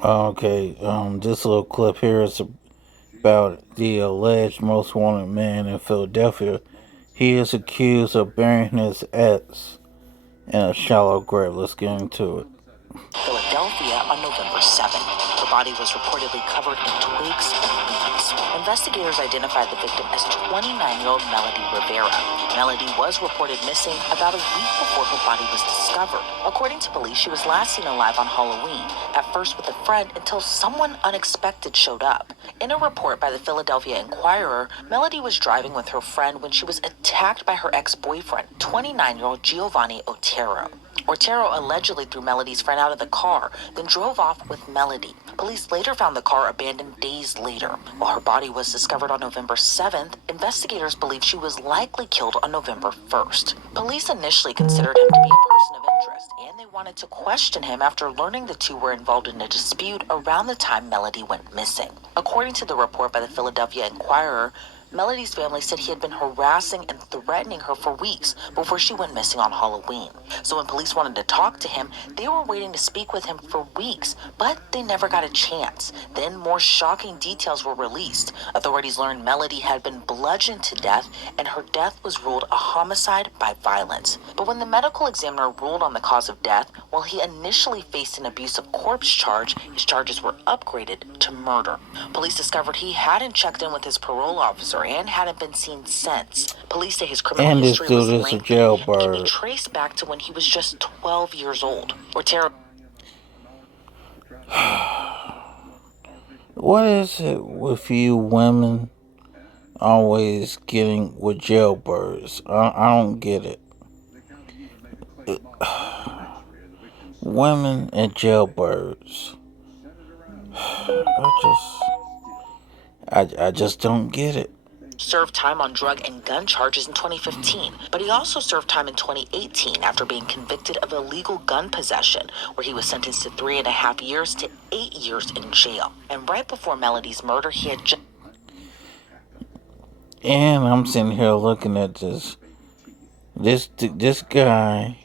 Okay, this little clip here is about the alleged most wanted man in Philadelphia. He is accused of burying his ex in a shallow grave. Let's get into it. Philadelphia on November 7th. Her body was reportedly covered in twigs and leaves. Investigators identified the victim as 29-year-old Melody Rivera. Melody was reported missing about a week before her body was discovered. According to police, she was last seen alive on Halloween, at first with a friend until someone unexpected showed up. In a report by the Philadelphia Inquirer, Melody was driving with her friend when she was attacked by her ex-boyfriend, 29-year-old Giovanni Otero. Otero allegedly threw Melody's friend out of the car, then drove off with Melody. Police later found the car abandoned days later. While her body was discovered on November 7th, investigators believe she was likely killed on November 1st. Police initially considered him to be a person of interest, and they wanted to question him after learning the two were involved in a dispute around the time Melody went missing. According to the report by the Philadelphia Inquirer, Melody's family said he had been harassing and threatening her for weeks before she went missing on Halloween. So when police wanted to talk to him, they were waiting to speak with him for weeks, but they never got a chance. Then more shocking details were released. Authorities learned Melody had been bludgeoned to death, and her death was ruled a homicide by violence. But when the medical examiner ruled on the cause of death, while he initially faced an abuse of corpse charge, his charges were upgraded to murder. Police discovered he hadn't checked in with his parole officer and hadn't been seen since. Police say his criminal And this history was dude is a lengthy and can be jailbird. traced back to when he was just 12 years old. Otero. What is it with you women always getting with jailbirds? I don't get it. Women and jailbirds. I just don't get it. Served time on drug and gun charges in 2015, but he also served time in 2018 after being convicted of illegal gun possession, where he was sentenced to 3.5 years to 8 years in jail. And right before Melody's murder, he had just. And I'm sitting here looking at this. This guy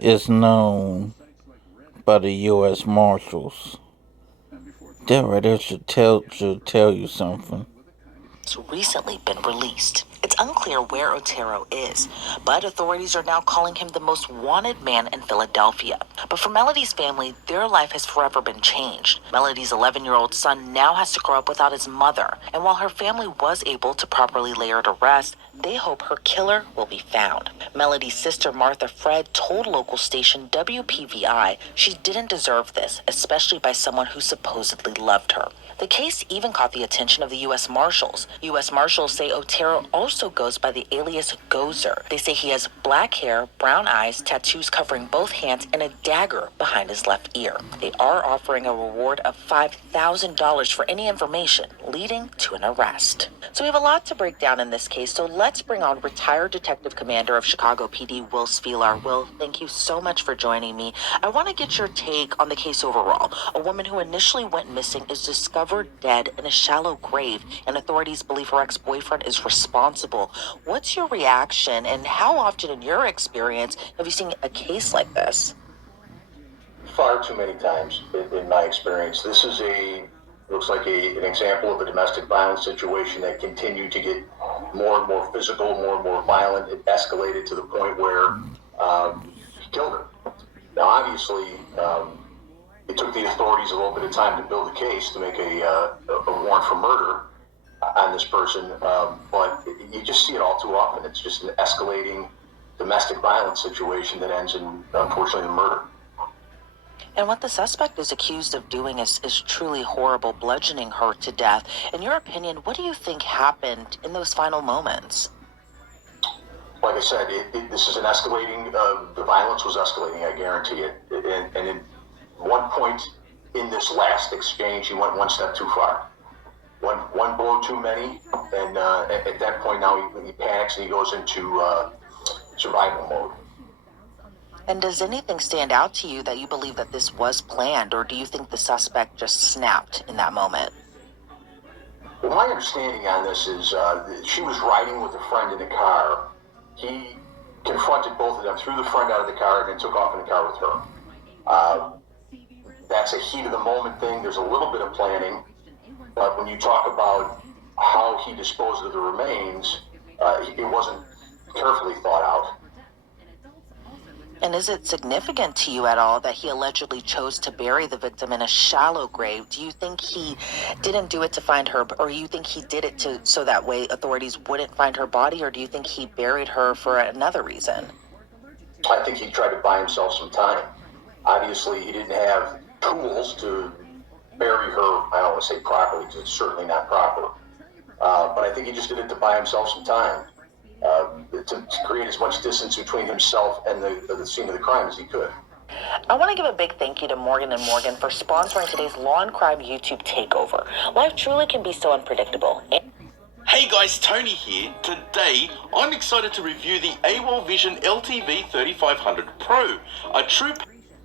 is known by the U.S. Marshals. That right there should tell you something. Recently been released. It's unclear where Otero is, but authorities are now calling him the most wanted man in Philadelphia. But for Melody's family, their life has forever been changed. Melody's 11-year-old son now has to grow up without his mother, and while her family was able to properly lay her to rest, they hope her killer will be found. Melody's sister Martha Fred told local station WPVI she didn't deserve this, especially by someone who supposedly loved her. The case even caught the attention of the U.S. Marshals. U.S. Marshals say Otero also goes by the alias Gozer. They say he has black hair, brown eyes, tattoos covering both hands, and a dagger behind his left ear. They are offering a reward of $5,000 for any information leading to an arrest. So we have a lot to break down in this case, so let's bring on retired Detective Commander of Chicago PD, Will Spieler. Will, thank you so much for joining me. I want to get your take on the case overall. A woman who initially went missing is discovered dead in a shallow grave, and authorities believe her ex-boyfriend is responsible. What's your reaction, and how often in your experience have you seen a case like this? Far too many times, in my experience. This is looks like an example of a domestic violence situation that continued to get more and more physical, more and more violent. It escalated to the point where he killed her. Now, obviously, it took the authorities a little bit of time to build a case to make a warrant for murder on this person, but you just see it all too often. It's just an escalating domestic violence situation that ends in, unfortunately, the murder. And what the suspect is accused of doing is truly horrible, bludgeoning her to death. In your opinion, what do you think happened in those final moments? Like I said, this is an escalating, the violence was escalating, I guarantee it. And at one point in this last exchange, he went one step too far. One blow too many, and at that point now he panics and he goes into survival mode. And does anything stand out to you that you believe that this was planned, or do you think the suspect just snapped in that moment? Well, my understanding on this is she was riding with a friend in the car. He confronted both of them, threw the friend out of the car, and then took off in the car with her. that's a heat of the moment thing. There's a little bit of planning, but when you talk about how he disposed of the remains, it wasn't carefully thought out. And is it significant to you at all that he allegedly chose to bury the victim in a shallow grave? Do you think he didn't do it to find her, or you think he did it so that way authorities wouldn't find her body, or do you think he buried her for another reason? I think he tried to buy himself some time. Obviously, he didn't have tools to bury her, I don't want to say properly, because it's certainly not proper. But I think he just did it to buy himself some time, to create as much distance between himself and the scene of the crime as he could. I want to give a big thank you to Morgan & Morgan for sponsoring today's Law and Crime YouTube takeover. Life truly can be so unpredictable. Hey guys, Tony here. Today, I'm excited to review the AWOL Vision LTV 3500 Pro, a true...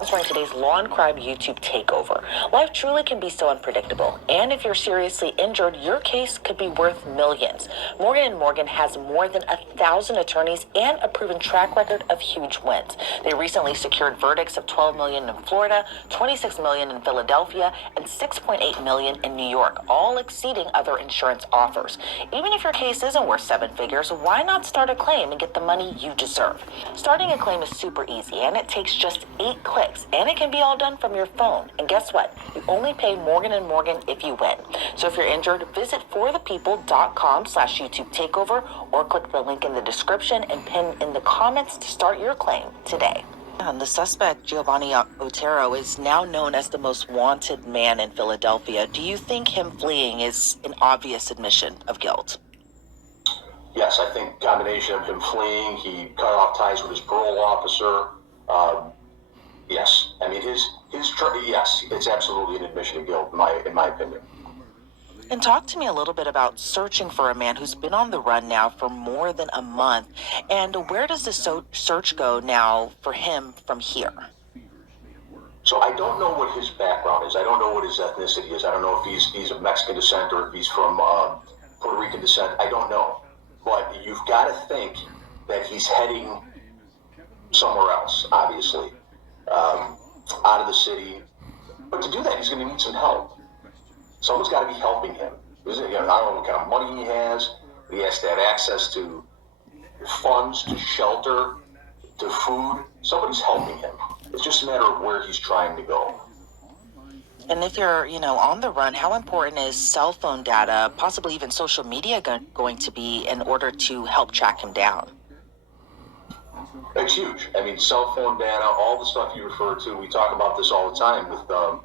Sponsoring today's Law and Crime YouTube takeover. Life truly can be so unpredictable, and if you're seriously injured, your case could be worth millions. Morgan & Morgan has more than 1,000 attorneys and a proven track record of huge wins. They recently secured verdicts of $12 million in Florida, $26 million in Philadelphia, and $6.8 million in New York, all exceeding other insurance offers. Even if your case isn't worth 7 figures, why not start a claim and get the money you deserve? Starting a claim is super easy, and it takes just 8 clicks. And it can be all done from your phone. And guess what? You only pay Morgan & Morgan if you win. So if you're injured, visit forthepeople.com/YouTube takeover or click the link in the description and pin in the comments to start your claim today. And the suspect, Giovanni Otero, is now known as the most wanted man in Philadelphia. Do you think him fleeing is an obvious admission of guilt? Yes, I think combination of him fleeing, he cut off ties with his parole officer. Yes, I mean yes, it's absolutely an admission of guilt, in my opinion. And talk to me a little bit about searching for a man who's been on the run now for more than a month. And where does the search go now for him from here? So I don't know what his background is. I don't know what his ethnicity is. I don't know if he's of Mexican descent or if he's from Puerto Rican descent. I don't know. But you've got to think that he's heading somewhere else, obviously. Out of the city, but to do that, he's going to need some help. Someone's got to be helping him. I don't know what kind of money he has. He has to have access to funds, to shelter, to food. Somebody's helping him. It's just a matter of where he's trying to go. And if you're, on the run, how important is cell phone data, possibly even social media, going to be in order to help track him down? It's huge. I mean, cell phone data, all the stuff you refer to, we talk about this all the time with the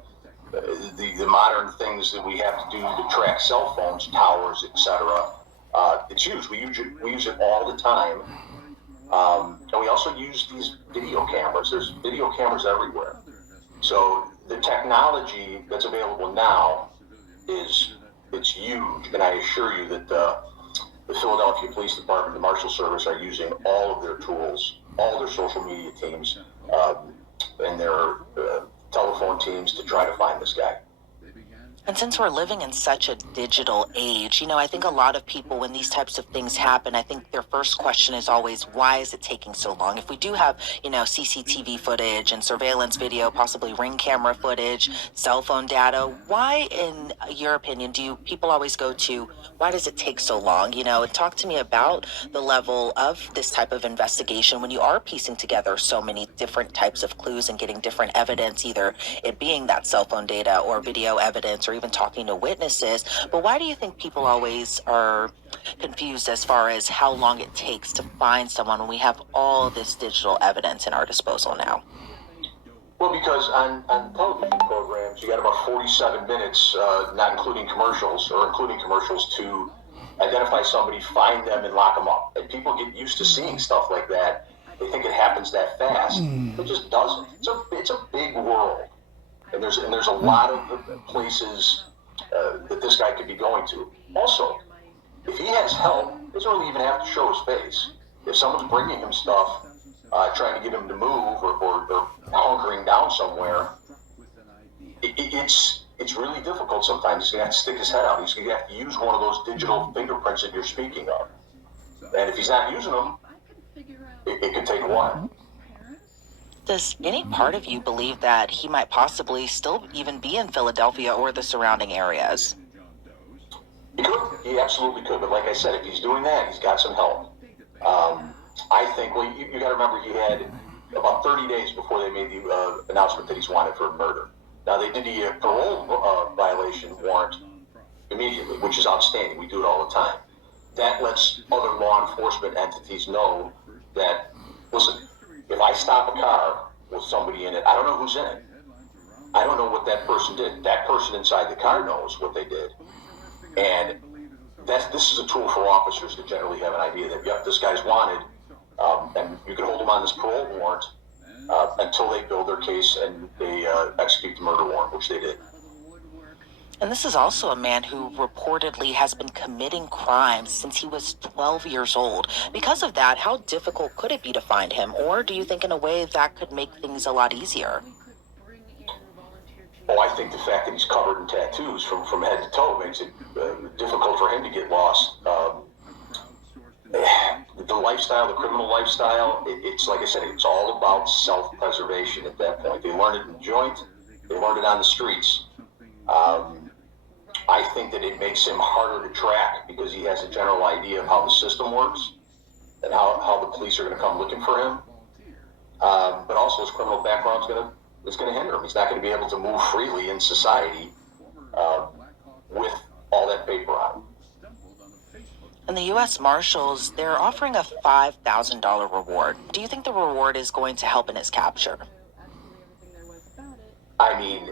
modern things that we have to do to track cell phones, towers, etc. It's huge. We use it all the time. And we also use these video cameras. There's video cameras everywhere. So the technology that's available now it's huge. And I assure you that the Philadelphia Police Department, the Marshal Service, are using all of their tools, all their social media teams, and their telephone teams to try to find this guy. And since we're living in such a digital age, I think a lot of people, when these types of things happen, I think their first question is always, why is it taking so long? If we do have, CCTV footage and surveillance video, possibly ring camera footage, cell phone data, why, in your opinion, do people always go to, why does it take so long? Talk to me about the level of this type of investigation when you are piecing together so many different types of clues and getting different evidence, either it being that cell phone data or video evidence or even talking to witnesses. But why do you think people always are confused as far as how long it takes to find someone when we have all this digital evidence in our disposal now? Well, because on television programs, you got about 47 minutes, not including commercials, or including commercials, to identify somebody, find them, and lock them up. And people get used to seeing stuff like that. They think it happens that fast. It just doesn't. It's a big world. And there's a lot of places that this guy could be going to. Also, if he has help, he doesn't really even have to show his face. If someone's bringing him stuff, trying to get him to move or hunkering down somewhere, it's really difficult sometimes. He's going to have to stick his head out. He's going to have to use one of those digital fingerprints that you're speaking of. And if he's not using them, it could take a while. Does any part of you believe that he might possibly still even be in Philadelphia or the surrounding areas? He could. He absolutely could. But like I said, if he's doing that, he's got some help. I think, well, you got to remember he had about 30 days before they made the announcement that he's wanted for murder. Now, they did the parole violation warrant immediately, which is outstanding. We do it all the time. That lets other law enforcement entities know that, listen, if I stop a car with somebody in it, I don't know who's in it. I don't know what that person did. That person inside the car knows what they did. And this is a tool for officers to generally have an idea that, yep, this guy's wanted, and you can hold him on this parole warrant until they build their case and they execute the murder warrant, which they did. And this is also a man who reportedly has been committing crimes since he was 12 years old. Because of that, how difficult could it be to find him? Or do you think in a way that could make things a lot easier? Oh, I think the fact that he's covered in tattoos from head to toe makes it difficult for him to get lost. The lifestyle, the criminal lifestyle, it's like I said, it's all about self-preservation at that point. They learned it in the joint, they learned it on the streets. I think that it makes him harder to track because he has a general idea of how the system works and how the police are going to come looking for him. But also his criminal background is going to hinder him. He's not going to be able to move freely in society with all that paper on him. And the U.S. Marshals, they're offering a $5,000 reward. Do you think the reward is going to help in his capture? I mean,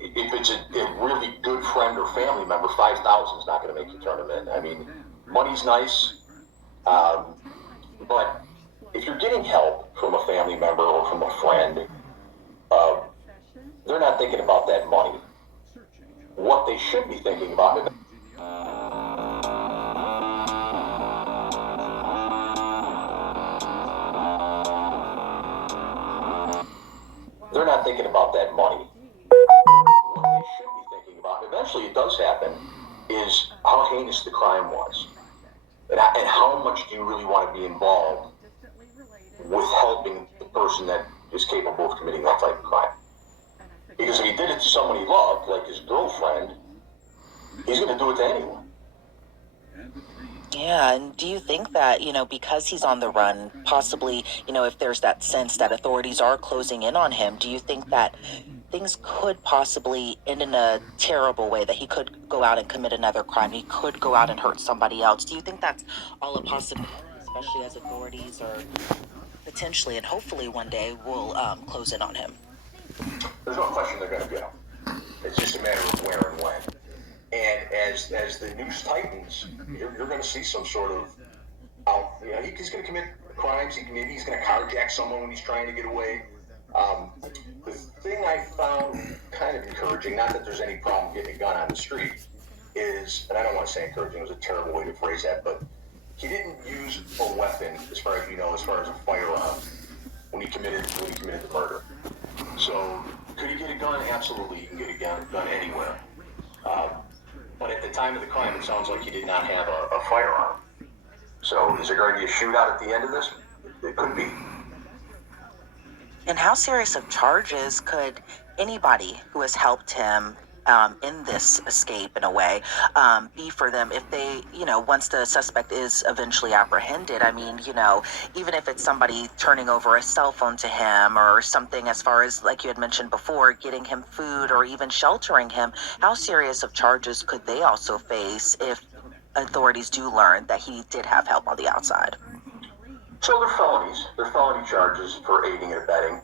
if it's a really good friend or family member, 5,000 is not going to make you turn him in. I mean, money's nice, but if you're getting help from a family member or from a friend, they're not thinking about that money. What they should be thinking about. They're not thinking about that money. What they should be thinking about, eventually it does happen, is how heinous the crime was. And how much do you really want to be involved with helping the person that is capable of committing that type of crime? Because if he did it to someone he loved, like his girlfriend, he's going to do it to anyone. Yeah, and do you think that, because he's on the run, possibly, if there's that sense that authorities are closing in on him, do you think that things could possibly end in a terrible way, that he could go out and commit another crime, he could go out and hurt somebody else? Do you think that's all a possibility, especially as authorities are potentially and hopefully one day will close in on him? There's no question they're going to go. It's just a matter of where and when. And as the news tightens, you're going to see some sort of he's going to commit crimes. Maybe he's going to carjack someone when he's trying to get away. The thing I found kind of encouraging, not that there's any problem getting a gun on the street, is, and I don't want to say encouraging, it was a terrible way to phrase that, but he didn't use a weapon, as far as you know, as far as a firearm, when he committed the murder. So could he get a gun? Absolutely, he can get a gun anywhere. But at the time of the crime, it sounds like he did not have a firearm. So is there going to be a shootout at the end of this? It could be. And how serious of charges could anybody who has helped him in this escape, in a way, be for them if they, once the suspect is eventually apprehended? I mean, even if it's somebody turning over a cell phone to him or something, as far as, like you had mentioned before, getting him food or even sheltering him, how serious of charges could they also face if authorities do learn that he did have help on the outside? So they're felonies. They're felony charges for aiding and abetting.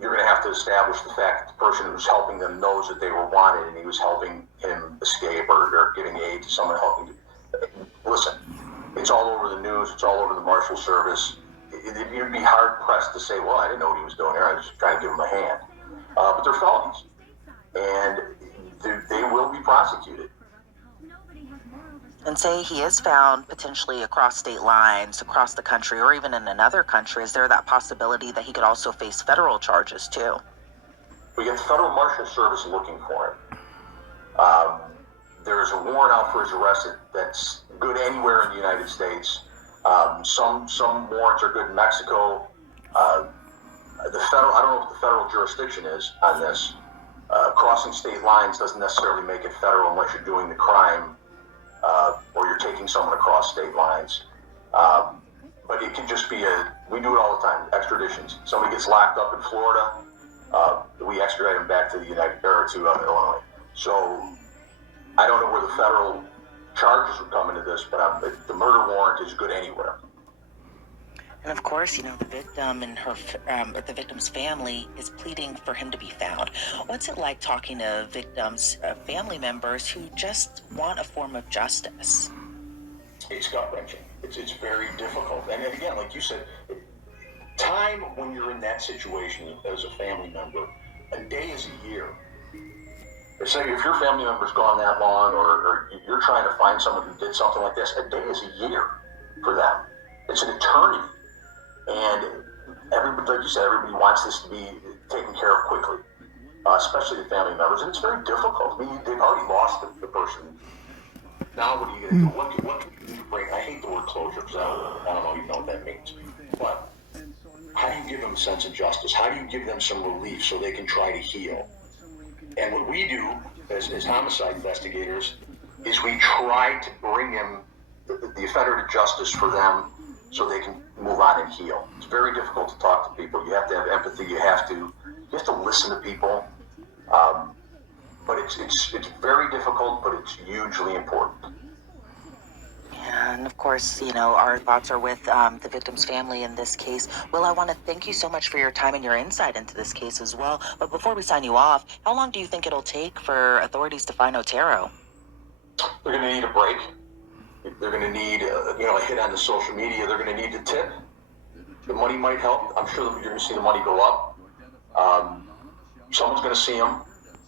You're going to have to establish the fact that the person who's helping them knows that they were wanted and he was helping him escape or giving aid to someone helping. Listen, it's all over the news. It's all over the Marshal Service. You'd be hard pressed to say, well, I didn't know what he was doing here. I was just trying to give him a hand. But they're felonies. And they will be prosecuted. And say he is found potentially across state lines, across the country, or even in another country, is there that possibility that he could also face federal charges too? We get the Federal Marshal Service looking for him. There's a warrant out for his arrest that's good anywhere in the United States. Some warrants are good in Mexico. the federal, I don't know what the federal jurisdiction is on this. Crossing state lines doesn't necessarily make it federal unless you're doing the crime or you're taking someone across state lines. But it can just be we do it all the time, extraditions. Somebody gets locked up in Florida, we extradite them back to to Illinois. So I don't know where the federal charges would come into this, but the murder warrant is good anywhere. And of course, the victim and the victim's family is pleading for him to be found. What's it like talking to victims' family members who just want a form of justice? It's gut wrenching. It's very difficult. And again, like you said, time when you're in that situation as a family member, a day is a year. Say if your family member's gone that long, or you're trying to find someone who did something like this, a day is a year for them. It's an eternity. And everybody, like you said, everybody wants this to be taken care of quickly, especially the family members. And it's very difficult. I mean, they've already lost the person. Now what are you going to do? What can you do to bring? I hate the word closure because I don't know even know what that means. But how do you give them a sense of justice? How do you give them some relief so they can try to heal? And what we do as homicide investigators is we try to bring them the offender to justice for them so they can move on and heal. It's very difficult to talk to people. You have to have empathy. You have to listen to people. But it's very difficult, but it's hugely important. And of course, our thoughts are with the victim's family in this case. Will, I want to thank you so much for your time and your insight into this case as well. But before we sign you off, how long do you think it'll take for authorities to find Otero? They're going to need a break. They're going to need a hit on the social media. They're going to need the tip. The money might help. I'm sure that you're going to see the money go up. Someone's going to see him.